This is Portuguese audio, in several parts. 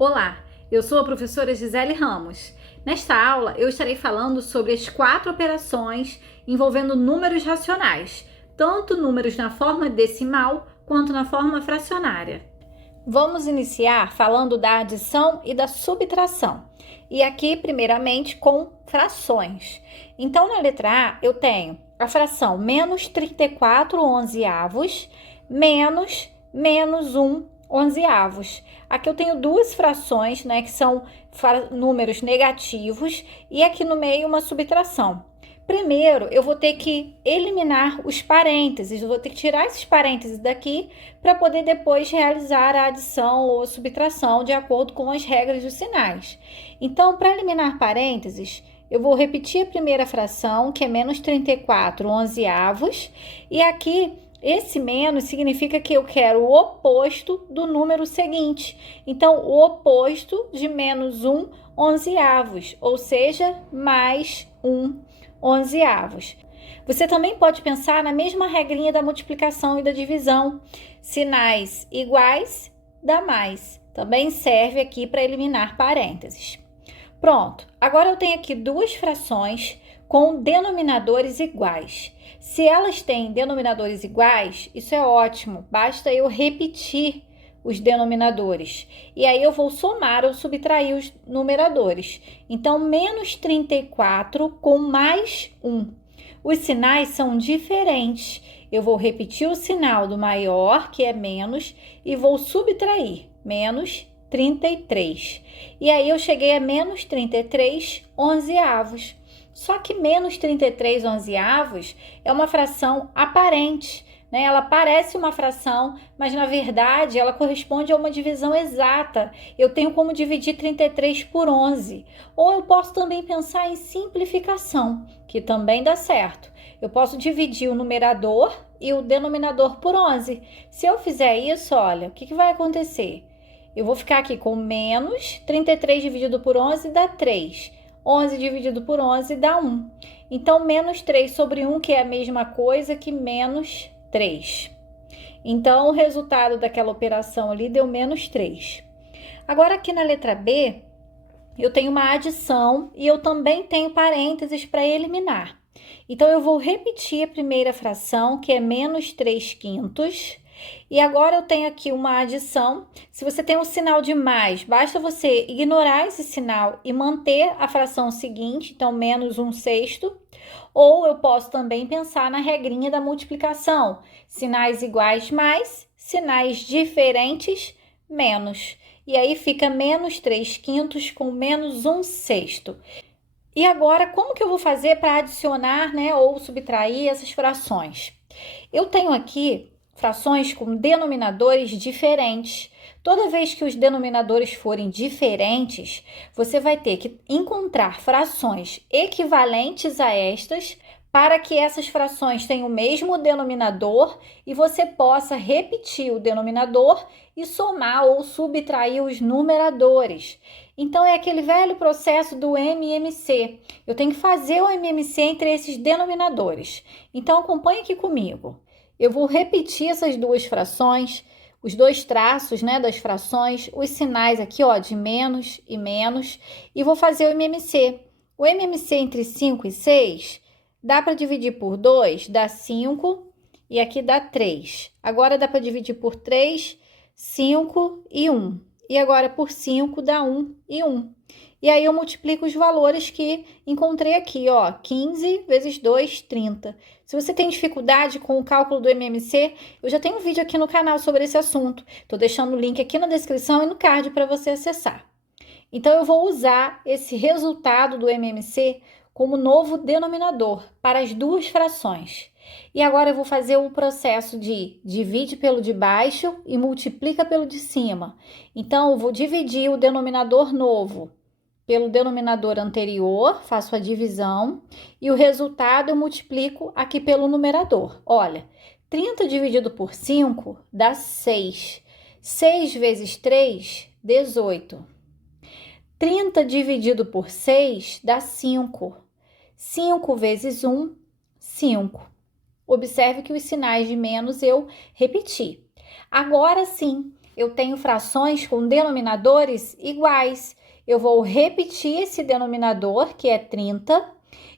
Olá, eu sou a professora Gisele Ramos. Nesta aula, eu estarei falando sobre as 4 operações envolvendo números racionais, tanto números na forma decimal quanto na forma fracionária. Vamos iniciar falando da adição e da subtração. E aqui, primeiramente, com frações. Então, na letra A, eu tenho a fração menos 34 onzeavos menos 1 onzeavos. Aqui eu tenho duas frações, né, que são números negativos, e aqui no meio uma subtração. Primeiro, eu vou ter que eliminar os parênteses, eu vou ter que tirar esses parênteses daqui para poder depois realizar a adição ou a subtração de acordo com as regras dos sinais. Então, para eliminar parênteses, eu vou repetir a primeira fração, que é menos 34 onzeavos, e aqui esse menos significa que eu quero o oposto do número seguinte. Então, o oposto de menos 1 onzeavos, ou seja, mais 1 onzeavos. Você também pode pensar na mesma regrinha da multiplicação e da divisão. Sinais iguais dá mais. Também serve aqui para eliminar parênteses. Pronto, agora eu tenho aqui duas frações com denominadores iguais. Se elas têm denominadores iguais, isso é ótimo, basta eu repetir os denominadores. E aí eu vou somar ou subtrair os numeradores. Então, menos 34 com mais 1. Os sinais são diferentes. Eu vou repetir o sinal do maior, que é menos, e vou subtrair, menos 33. E aí eu cheguei a menos 33 onzeavos. Só que menos 33 onzeavos é uma fração aparente, né? Ela parece uma fração, mas na verdade ela corresponde a uma divisão exata. Eu tenho como dividir 33 por 11. Ou eu posso também pensar em simplificação, que também dá certo. Eu posso dividir o numerador e o denominador por 11. Se eu fizer isso, olha, o que vai acontecer? Eu vou ficar aqui com menos 33 dividido por 11 dá 3. 11 dividido por 11 dá 1. Então, menos 3 sobre 1, que é a mesma coisa que menos 3. Então, o resultado daquela operação ali deu menos 3. Agora, aqui na letra B, eu tenho uma adição e eu também tenho parênteses para eliminar. Então, eu vou repetir a primeira fração, que é menos 3 quintos. E agora eu tenho aqui uma adição. Se você tem um sinal de mais, basta você ignorar esse sinal e manter a fração seguinte, então menos 1 sexto. Ou eu posso também pensar na regrinha da multiplicação. Sinais iguais mais, sinais diferentes menos. E aí fica menos 3 quintos com menos 1 sexto. E agora, como que eu vou fazer para adicionar, né, ou subtrair essas frações? Eu tenho aqui frações com denominadores diferentes. Toda vez que os denominadores forem diferentes, você vai ter que encontrar frações equivalentes a estas para que essas frações tenham o mesmo denominador e você possa repetir o denominador e somar ou subtrair os numeradores. Então, é aquele velho processo do MMC. Eu tenho que fazer o MMC entre esses denominadores. Então, acompanhe aqui comigo. Eu vou repetir essas duas frações, os dois traços, né, das frações, os sinais aqui, ó, de menos, e vou fazer o MMC. O MMC entre 5 e 6, dá para dividir por 2, dá 5, e aqui dá 3. Agora dá para dividir por 3, 5 e 1. E agora por 5 dá 1 e 1. E aí eu multiplico os valores que encontrei aqui, ó, 15 vezes 2, 30. Se você tem dificuldade com o cálculo do MMC, eu já tenho um vídeo aqui no canal sobre esse assunto. Estou deixando o link aqui na descrição e no card para você acessar. Então, eu vou usar esse resultado do MMC como novo denominador para as duas frações. E agora eu vou fazer o processo de divide pelo de baixo e multiplica pelo de cima. Então, eu vou dividir o denominador novo pelo denominador anterior, faço a divisão, e o resultado eu multiplico aqui pelo numerador. Olha, 30 dividido por 5 dá 6. 6 vezes 3, 18. 30 dividido por 6 dá 5. 5 vezes 1, 5. Observe que os sinais de menos eu repeti. Agora sim, eu tenho frações com denominadores iguais. Eu vou repetir esse denominador, que é 30,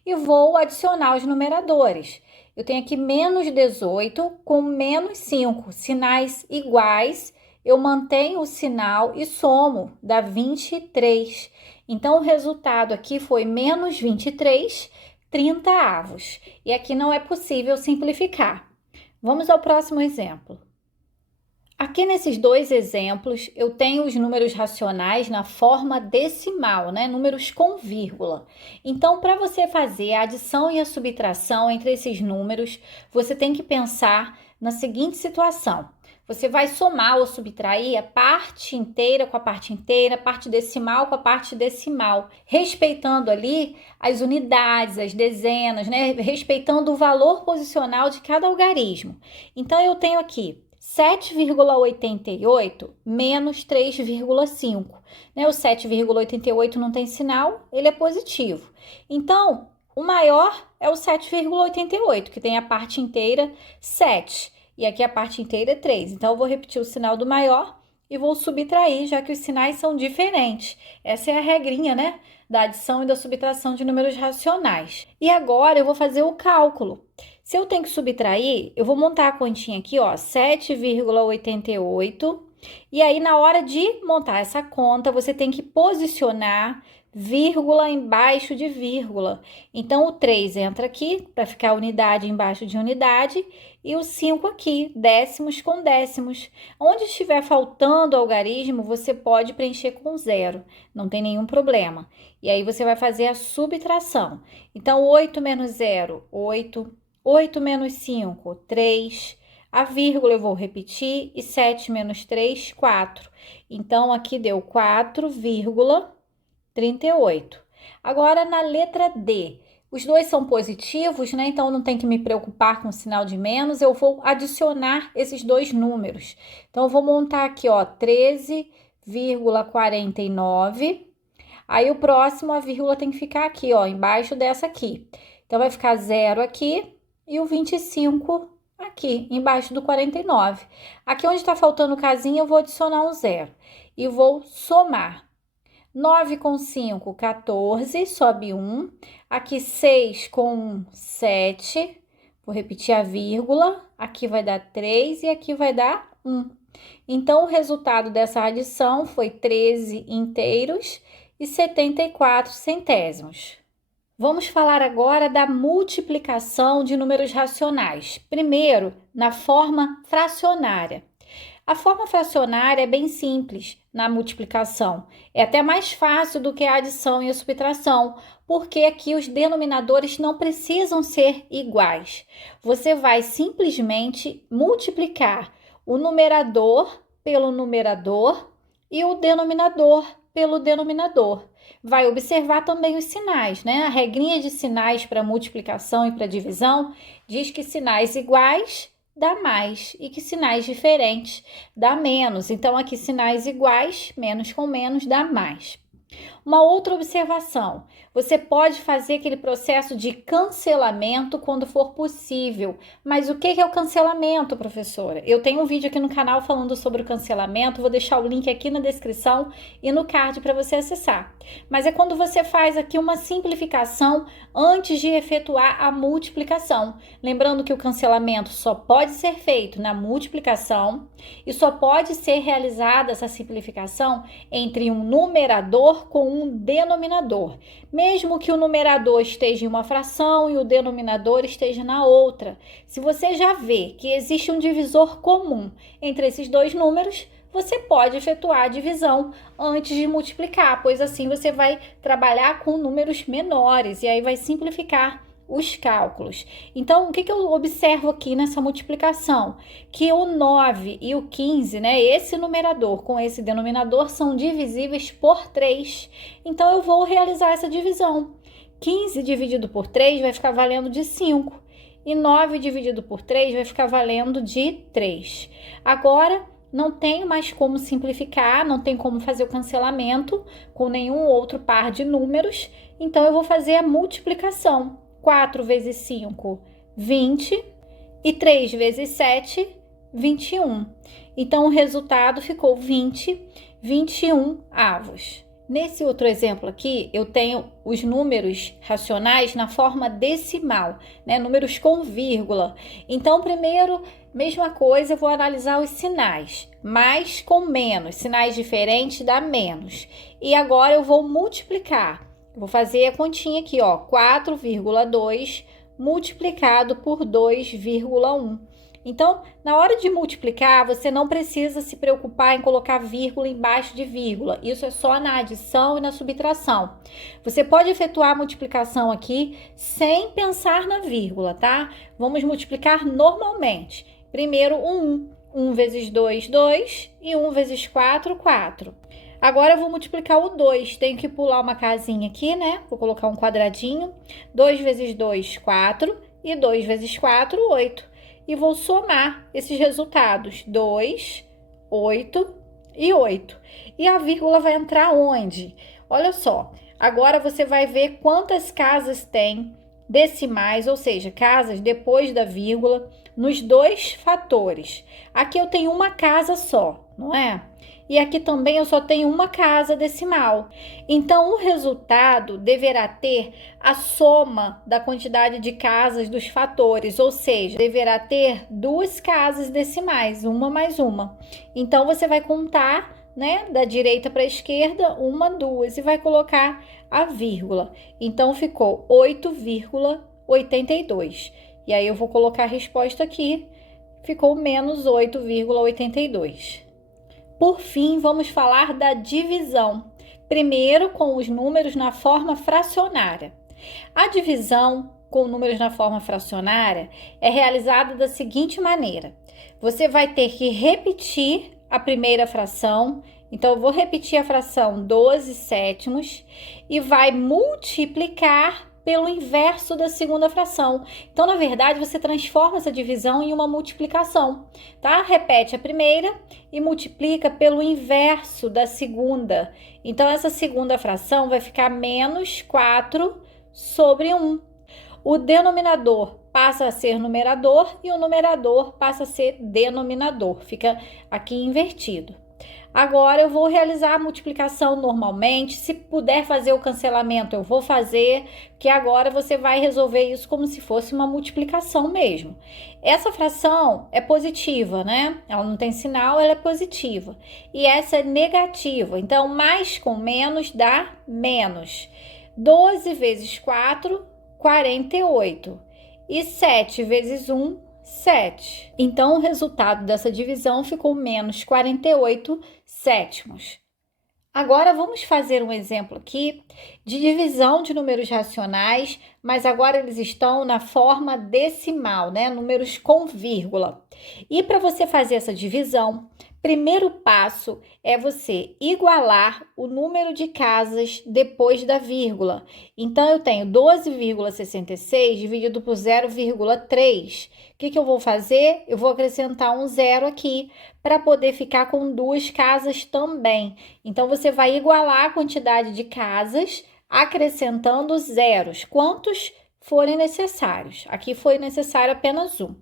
e vou adicionar os numeradores. Eu tenho aqui menos 18 com menos 5, sinais iguais. Eu mantenho o sinal e somo, dá 23. Então, o resultado aqui foi menos 23, 30avos. E aqui não é possível simplificar. Vamos ao próximo exemplo. Aqui nesses dois exemplos, eu tenho os números racionais na forma decimal, né? Números com vírgula. Então, para você fazer a adição e a subtração entre esses números, você tem que pensar na seguinte situação. Você vai somar ou subtrair a parte inteira com a parte inteira, a parte decimal com a parte decimal, respeitando ali as unidades, as dezenas, né? Respeitando o valor posicional de cada algarismo. Então, eu tenho aqui 7,88 menos 3,5. Né? O 7,88 não tem sinal, ele é positivo. Então, o maior é o 7,88, que tem a parte inteira 7. E aqui a parte inteira é 3. Então, eu vou repetir o sinal do maior e vou subtrair, já que os sinais são diferentes. Essa é a regrinha, né? Da adição e da subtração de números racionais. E agora, eu vou fazer o cálculo. Se eu tenho que subtrair, eu vou montar a continha aqui, ó, 7,88. E aí, na hora de montar essa conta, você tem que posicionar vírgula embaixo de vírgula. Então, o 3 entra aqui, para ficar unidade embaixo de unidade, e o 5 aqui, décimos com décimos. Onde estiver faltando algarismo, você pode preencher com 0, não tem nenhum problema. E aí, você vai fazer a subtração. Então, 8 menos 0, 8. 8 menos 5, 3. A vírgula eu vou repetir. E 7 menos 3, 4. Então, aqui deu 4,38. Agora, na letra D. Os dois são positivos, né? Então, não tem que me preocupar com o sinal de menos. Eu vou adicionar esses dois números. Então, eu vou montar aqui, ó, 13,49. Aí, o próximo, a vírgula tem que ficar aqui, ó, embaixo dessa aqui. Então, vai ficar 0 aqui. E o 25 aqui, embaixo do 49. Aqui onde está faltando casinha, eu vou adicionar um 0. E vou somar. 9 com 5, 14, sobe 1. Aqui 6 com 1, 7. Vou repetir a vírgula. Aqui vai dar 3 e aqui vai dar 1. Então, o resultado dessa adição foi 13 inteiros e 74 centésimos. Vamos falar agora da multiplicação de números racionais. Primeiro, na forma fracionária. A forma fracionária é bem simples na multiplicação. É até mais fácil do que a adição e a subtração, porque aqui os denominadores não precisam ser iguais. Você vai simplesmente multiplicar o numerador pelo numerador e o denominador pelo denominador. Vai observar também os sinais, né? A regrinha de sinais para multiplicação e para divisão diz que sinais iguais dá mais e que sinais diferentes dá menos. Então, aqui sinais iguais, menos com menos, dá mais. Uma outra observação, você pode fazer aquele processo de cancelamento quando for possível. Mas o que é o cancelamento, professora? Eu tenho um vídeo aqui no canal falando sobre o cancelamento, vou deixar o link aqui na descrição e no card para você acessar. Mas é quando você faz aqui uma simplificação antes de efetuar a multiplicação. Lembrando que o cancelamento só pode ser feito na multiplicação e só pode ser realizada essa simplificação entre um numerador com um denominador, mesmo que o numerador esteja em uma fração e o denominador esteja na outra. Se você já vê que existe um divisor comum entre esses dois números, você pode efetuar a divisão antes de multiplicar, pois assim você vai trabalhar com números menores e aí vai simplificar os cálculos. Então, o que eu observo aqui nessa multiplicação? Que o 9 e o 15, né, esse numerador com esse denominador são divisíveis por 3. Então, eu vou realizar essa divisão. 15 dividido por 3 vai ficar valendo de 5. E 9 dividido por 3 vai ficar valendo de 3. Agora, não tenho mais como simplificar, não tem como fazer o cancelamento com nenhum outro par de números. Então, eu vou fazer a multiplicação. 4 vezes 5, 20. E 3 vezes 7, 21. Então, o resultado ficou 21 avos. Nesse outro exemplo aqui, eu tenho os números racionais na forma decimal, né? Números com vírgula. Então, primeiro, mesma coisa, eu vou analisar os sinais. Mais com menos, sinais diferentes dá menos. E agora eu vou multiplicar. Vou fazer a continha aqui, ó, 4,2 multiplicado por 2,1. Então, na hora de multiplicar, você não precisa se preocupar em colocar vírgula embaixo de vírgula. Isso é só na adição e na subtração. Você pode efetuar a multiplicação aqui sem pensar na vírgula, tá? Vamos multiplicar normalmente. Primeiro, 1. 1 vezes 2, 2. E 1 vezes 4, 4. Agora eu vou multiplicar o 2. Tenho que pular uma casinha aqui, né? Vou colocar um quadradinho. 2 vezes 2, 4. E 2 vezes 4, 8. E vou somar esses resultados, 2, 8 e 8. E a vírgula vai entrar onde? Olha só, agora você vai ver quantas casas tem decimais, ou seja, casas depois da vírgula, nos dois fatores. Aqui eu tenho uma casa só, não é? E aqui também eu só tenho uma casa decimal. Então, o resultado deverá ter a soma da quantidade de casas dos fatores, ou seja, deverá ter duas casas decimais, uma mais uma. Então, você vai contar, né, da direita para a esquerda, uma, duas, e vai colocar a vírgula. Então, ficou 8,82. E aí, eu vou colocar a resposta aqui, ficou menos 8,82. Por fim, vamos falar da divisão. Primeiro, com os números na forma fracionária. A divisão com números na forma fracionária é realizada da seguinte maneira. Você vai ter que repetir a primeira fração. Então, eu vou repetir a fração 12 sétimos e vai multiplicar pelo inverso da segunda fração. Então, na verdade, você transforma essa divisão em uma multiplicação, tá? Repete a primeira e multiplica pelo inverso da segunda. Então, essa segunda fração vai ficar menos 4 sobre 1. O denominador passa a ser numerador e o numerador passa a ser denominador. Fica aqui invertido. Agora, eu vou realizar a multiplicação normalmente. Se puder fazer o cancelamento, eu vou fazer, que agora você vai resolver isso como se fosse uma multiplicação mesmo. Essa fração é positiva, né? Ela não tem sinal, ela é positiva. E essa é negativa. Então, mais com menos dá menos. 12 vezes 4, 48. E 7 vezes 1, 7. Então, o resultado dessa divisão ficou menos 48 sétimos. Agora, vamos fazer um exemplo aqui de divisão de números racionais, mas agora eles estão na forma decimal, né? Números com vírgula. E para você fazer essa divisão, primeiro passo é você igualar o número de casas depois da vírgula. Então, eu tenho 12,66 dividido por 0,3. O que eu vou fazer? Eu vou acrescentar um zero aqui para poder ficar com duas casas também. Então, você vai igualar a quantidade de casas acrescentando zeros, quantos forem necessários. Aqui foi necessário apenas um.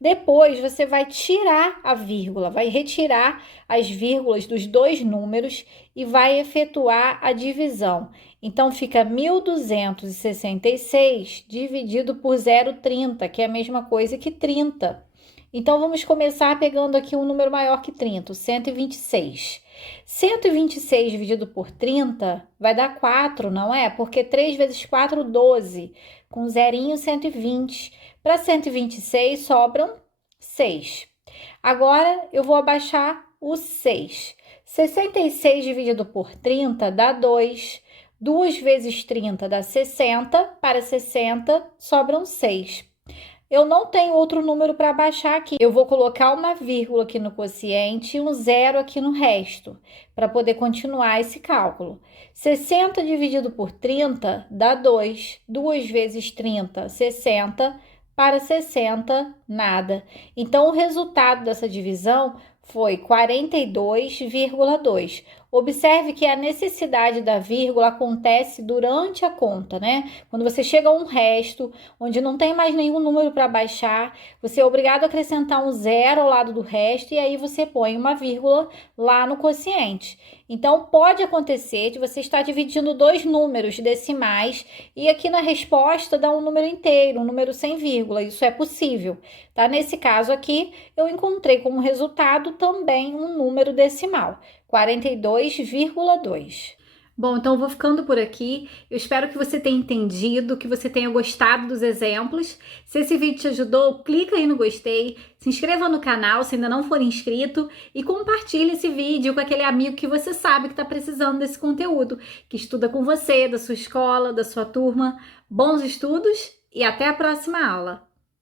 Depois, você vai tirar a vírgula, vai retirar as vírgulas dos dois números e vai efetuar a divisão. Então, fica 1.266 dividido por 0,30, que é a mesma coisa que 30. Então, vamos começar pegando aqui um número maior que 30, 126. 126 dividido por 30 vai dar 4, não é? Porque 3 vezes 4, 12. Com zerinho, 120. Para 126, sobram 6. Agora, eu vou abaixar o 6. 66 dividido por 30 dá 2. 2 vezes 30 dá 60. Para 60, sobram 6. Eu não tenho outro número para abaixar aqui. Eu vou colocar uma vírgula aqui no quociente e um zero aqui no resto, para poder continuar esse cálculo. 60 dividido por 30 dá 2. 2 vezes 30, 60. Para 60, nada. Então, o resultado dessa divisão foi 42,2. Observe que a necessidade da vírgula acontece durante a conta, né? Quando você chega a um resto, onde não tem mais nenhum número para baixar, você é obrigado a acrescentar um zero ao lado do resto e aí você põe uma vírgula lá no quociente. Então, pode acontecer de você estar dividindo dois números decimais e aqui na resposta dá um número inteiro, um número sem vírgula. Isso é possível, tá? Nesse caso aqui, eu encontrei como resultado também um número decimal, 42,2. Bom, então eu vou ficando por aqui. Eu espero que você tenha entendido, que você tenha gostado dos exemplos. Se esse vídeo te ajudou, clica aí no gostei, se inscreva no canal se ainda não for inscrito e compartilhe esse vídeo com aquele amigo que você sabe que está precisando desse conteúdo, que estuda com você, da sua escola, da sua turma. Bons estudos e até a próxima aula!